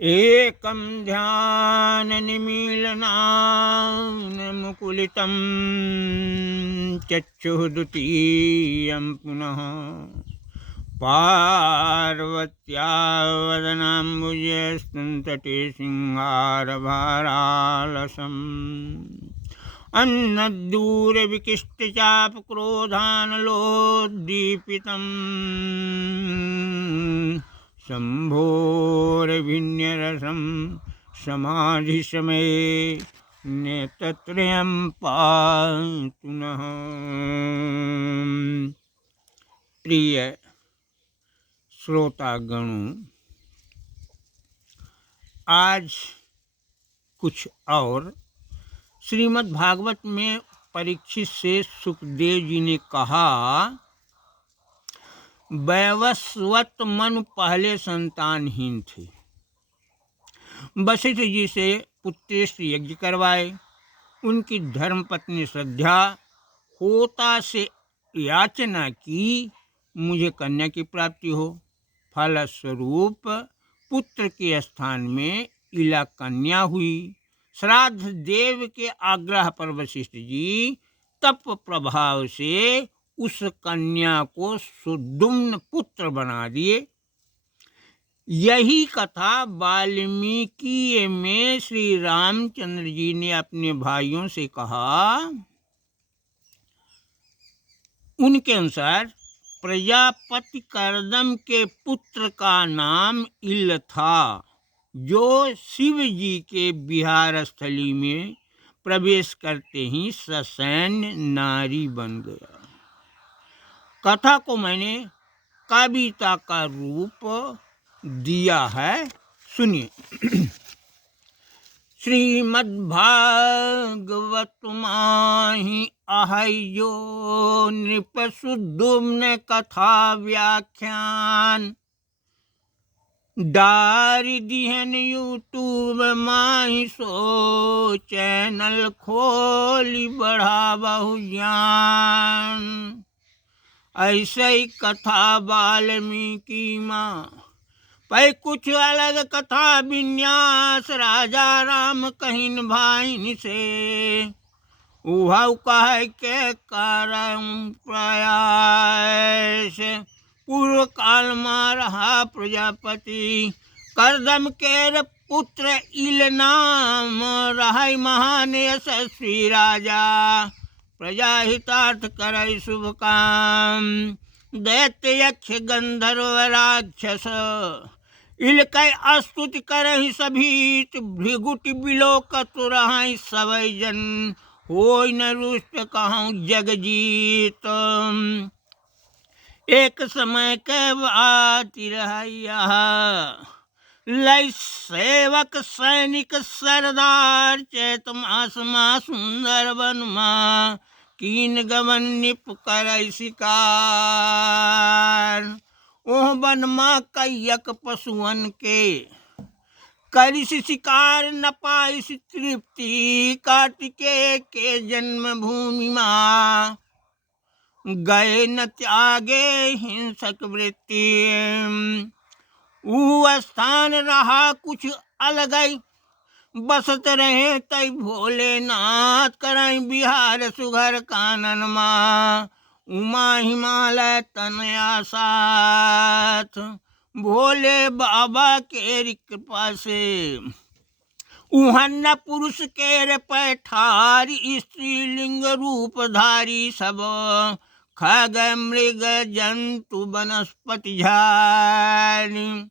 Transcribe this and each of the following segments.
एकं ध्याननिमीलनानमुकुलितं चक्षुः द्वितीयं पुनः पार्वत्या वदनाम्बुजस्तुन्तटे सिंहारभारालसम् अन्नद्दूरविकिष्टचापक्रोधानलोद्दीपितम् शम्भोरभिन्यरसं समाधिसमये नेत्रत्रयं पातु नः। प्रिय श्रोतागणों, आज कुछ और श्रीमद् भागवत में परीक्षित से सुखदेव जी ने कहा, वैवस्वत मनु पहले संतानहीन थे। वशिष्ठ जी से पुत्रेष्ट यज्ञ करवाए। उनकी धर्मपत्नी श्रद्धा होता से याचना की, मुझे कन्या की प्राप्ति हो। फलस्वरूप पुत्र के स्थान में इला कन्या हुई। श्राद्ध देव के आग्रह पर वशिष्ठ जी तप प्रभाव से उस कन्या को सुदुम्न पुत्र बना दिए। यही कथा वाल्मीकि में श्री रामचंद्र जी ने अपने भाइयों से कहा। उनके अनुसार प्रजापति करदम के पुत्र का नाम इल था, जो शिव जी के विहार स्थली में प्रवेश करते ही ससैन्य नारी बन गया। कथा को मैंने कविता का रूप दिया है, सुनिए। श्रीमद्भागवत माहि अहैयो नृप सुदुम्न कथा व्याख्यान। डारी दिहन यूट्यूब माही सो चैनल खोली बढ़ा बहु ज्ञान। ऐसे ही कथा वाल्मीकि माँ पै कुछ अलग कथा विन्यास। राजा राम कहिन भाइन से उहाउ कह के करम प्रयास। पूर्व काल में रहा प्रजापति करदम केर पुत्र इल नाम। रहा महान यशस्वी राजा प्रजा हितार्थ करे शुभ काम। दैत्य यक्ष गंधर्व राक्षस इल कै स्तुति करहि सभीत। भृगुट बिलोकत रहाई सबै जन होय न रुष्ट कहूँ जग जीत। एक समय के बात रहिया लय सेवक सैनिक सरदार। चैत मास मा सुंदर वन मा कीन गवन निप करय शिकार। ओह वन मा कैयक पशुअन के करिस शिकार न पाइस तृप्ति। कार्तिकेय के जन्म भूमि मा गए न त्यागे हिंसक वृत्ति। ऊ स्थान रहा कुछ अलगई बसत रहे तई भोलेनाथ। करई बिहार सुघर कानन मा उमा हिमालय तनया साथ। भोले बाबा के कृपा से उहन्न पुरुष केर पैठारी। स्त्रीलिंग रूप धारी सब खग मृग जंतु वनस्पति झारी।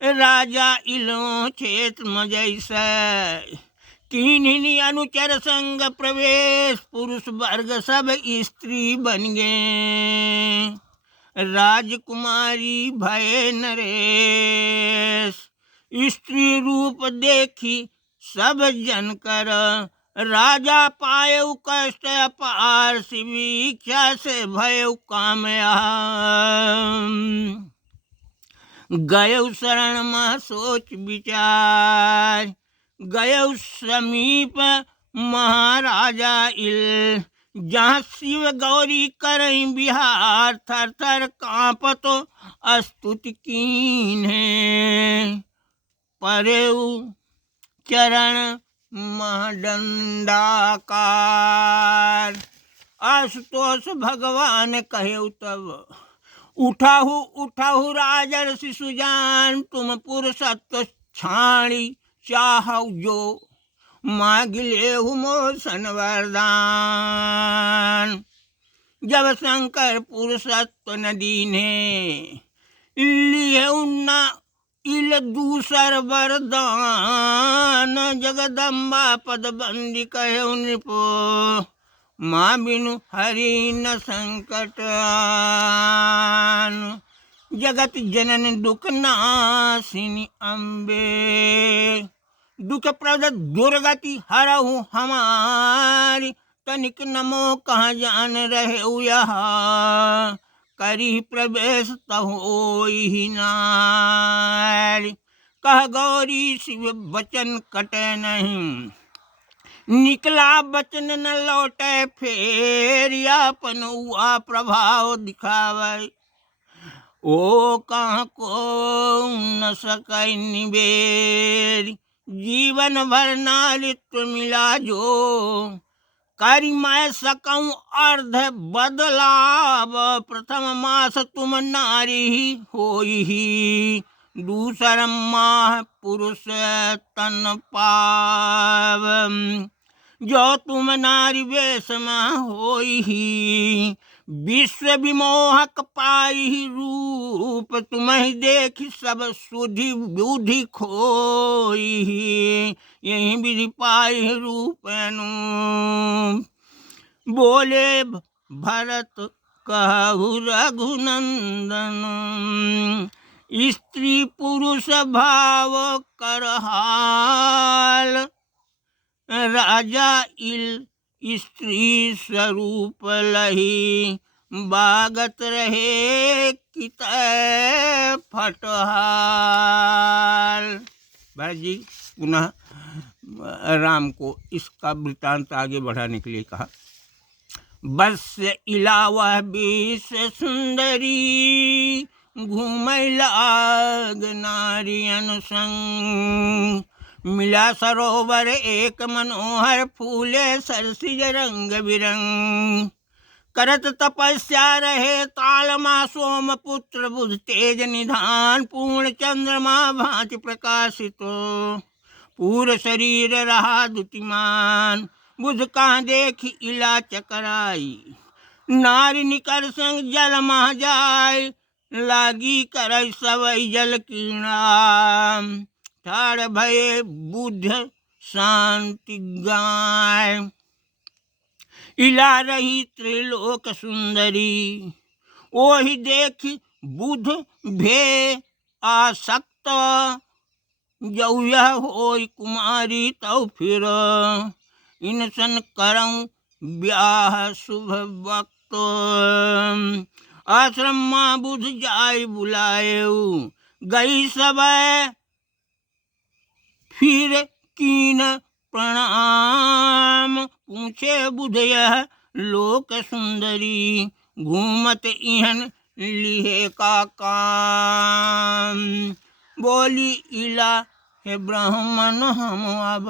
राजा इलो क्षेत्र जैसे किन्हीं अनुचर संग प्रवेश। पुरुष वर्ग सब स्त्री बन गए। राजकुमारी भय नरेश। स्त्री रूप देखी सब जन कर। राजा पायउ कष्ट अपार। शिवी इच्छा से भयउ कामया। गयउ शरण में सोच विचार। गयउ समीप महाराजा इल। जहाँ शिव गौरी करई बिहार। थर थर कांपत स्तुति कीन्हे। परेऊ चरण महदंडाकार। आशुतोष भगवान कहे तब, उठाहु राजर्षि सुजान, तुम पुरुषत्व छाणी चाहु जो, मांग लेहु मोसन वरदान। जब शंकर पुरुषत्व न दीने, लिए उन्ना इल दूसर वरदान। जगदम्बा पदबंदी कहे नृपो, माँ बिनु हरि न संकटान। जगत जनन दुख नाशिनी अम्बे, दुख प्रद दुर्गति हरहु हमारी। तनिक नमो कहाँ जान रहे यहाँ, करी प्रवेश तहोई नारी। कह गौरी शिव बचन कटे नहीं, निकला बचन न लौटे फेर। यापन हुआ प्रभाव दिखावे, ओ कहाँ को न सकै निबेर। जीवन भर नारित्व मिला जो, करी मैं सकूं अर्ध बदलाव। प्रथम मास तुम नारी होई, दूसर माह पुरुष तन पाव। जो तुम नारी वेश में होई, विश्व विमोहक पाई रूप। तुम्हें देख सब सुधि बुद्धि खोई, यही विधि पाई रूप अनूप। बोले भरत कहु रघुनंदन, स्त्री पुरुष भाव करहाल। राजा इल स्त्री स्वरूप लही, बागत रहे कित फटहाल। भरत जी पुनः राम को इसका वृत्तांत आगे बढ़ाने के लिए कहा। बस इलावा बीस सुंदरी, घूमै लाग नारियन संग। मिला सरोवर एक मनोहर, फूले सरसिज रंग बिरंग। करत तपस्या रहे तालमा, सोमपुत्र बुध तेज निधान। पूर्ण चंद्रमा भांति प्रकाशित, पूर्ण शरीर रहा दुतिमान। बुध कहाँ देखी इला चकराई, नारी निकर संग जल मह जाय। लागी करई सवई जल कीड़ा, ठाड़ भये बुध शांति गाय। इला रही त्रिलोक सुंदरी, ओहि देखी बुध भे आसक्त। जौ यह होई कुमारी तौ फिर, इनसन करऊं ब्याह शुभ वक्त। आश्रम माँ बुध जाय बुलाएऊ, गई सबे फिर कीन प्रणाम। पूछे बुध यह लोक सुंदरी, घूमत इहन लिहे का काम। बोली इला हे ब्राह्मण हम अब,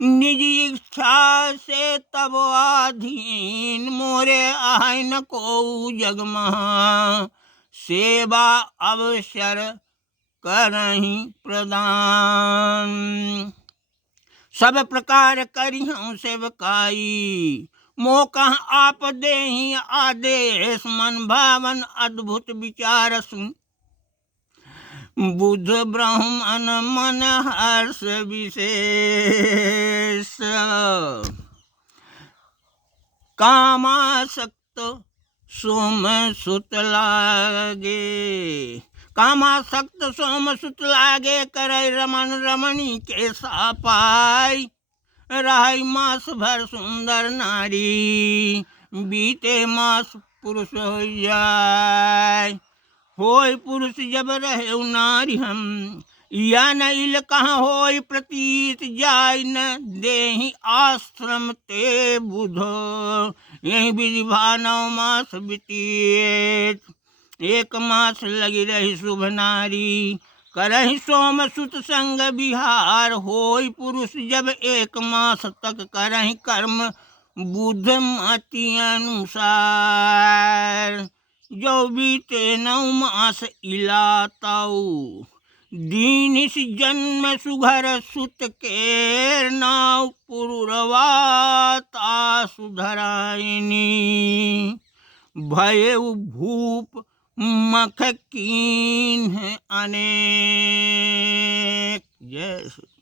निज इच्छा से तब आधीन। मोरे आय न को जग महा, सेवा अवसर करही प्रदान। सब प्रकार करी हम सेवकाई, मोकह आप देहि आदेश। मन भावन अद्भुत विचार सुन, बुध ब्राह्मण मन हर्ष विशेष। कामासक्त सोम सुत लागे, कामासक्त सोम सुत लागे। करे रमन रमणी के सापाई, रही मास भर सुंदर नारी। बीते मास पुरुष हो जाय, होय पुरुष जब रहे नारी हम। या न इल कहाँ होय प्रतीत, जाय न देहि आश्रम ते बुध। यही विधि भानव मास बीतीत, एक मास लगी रही शुभ नारी। करहि सोम सुत संग विहार, होई पुरुष जब 1 मास तक करहि कर्म बुध मति अनुसार। जो बीते 9 मास इलाताऊ, दीनिस जन्म सुघर सुत के, नाव पुरुरवाता सुधरायनी। भयउ भूप मख कीन्ह अनेक। जय श्री